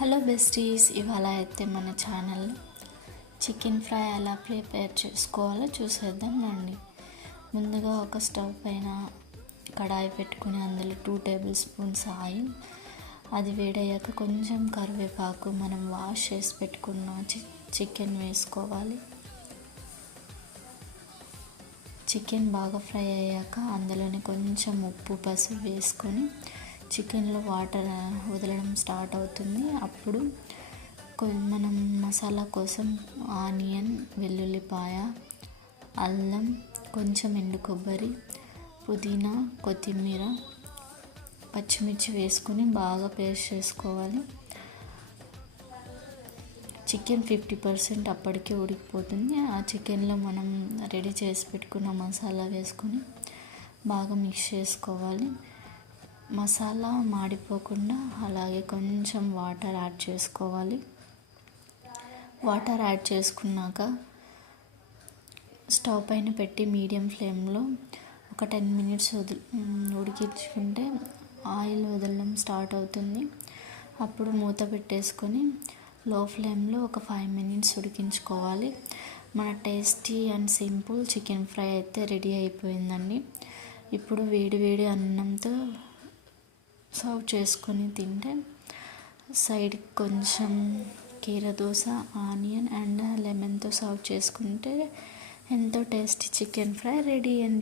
Hello besties, ఇవాళ అయితే మన ఛానల్లో చికెన్ ఫ్రై ఎలా ప్రిపేర్ చేసుకోవాలో చూసేద్దాం రండి. ముందుగా ఒక స్టవ్ పైన కడాయి పెట్టుకుని అందులో 2 టేబుల్ స్పూన్స్ ఆయిల్, అది వేడయ్యాక కొంచెం కరివేపాకు, మనం వాష్ చేసి పెట్టుకున్న చికెన్ వేసుకోవాలి. చికెన్ బాగా ఫ్రై అయ్యాక అందులోనే కొంచెం ఉప్పు, పసుపు వేసుకొని చికెన్లో వాటర్ వదలడం స్టార్ట్ అవుతుంది. అప్పుడు మనం మసాలా కోసం ఆనియన్, వెల్లుల్లిపాయ, అల్లం, కొంచెం ఎండు కొబ్బరి, పుదీనా, కొత్తిమీర, పచ్చిమిర్చి వేసుకొని బాగా పేస్ట్ చేసుకోవాలి. చికెన్ 50% అప్పటికే ఉడికిపోతుంది. ఆ చికెన్లో మనం రెడీ చేసి పెట్టుకున్న మసాలా వేసుకొని బాగా మిక్స్ చేసుకోవాలి. మసాలా మాడిపోకుండా అలాగే కొంచెం వాటర్ యాడ్ చేసుకోవాలి. వాటర్ యాడ్ చేసుకున్నాక స్టవ్ పైన పెట్టి మీడియం ఫ్లేమ్లో ఒక 10 మినిట్స్ ఉడికించుకుంటే ఆయిల్ వదలడం స్టార్ట్ అవుతుంది. అప్పుడు మూత పెట్టేసుకొని లో ఫ్లేమ్లో ఒక 5 మినిట్స్ ఉడికించుకోవాలి. మన tasty and simple chicken fry అయితే రెడీ అయిపోయిందండి. ఇప్పుడు వేడి అన్నంతో సర్వ్ చేసుకొని తింటే సైడ్కి కొంచెం కీర దోస, ఆనియన్ అండ్ లెమన్తో సర్వ్ చేసుకుంటే ఎంతో టేస్టీ చికెన్ ఫ్రై రెడీ అండి.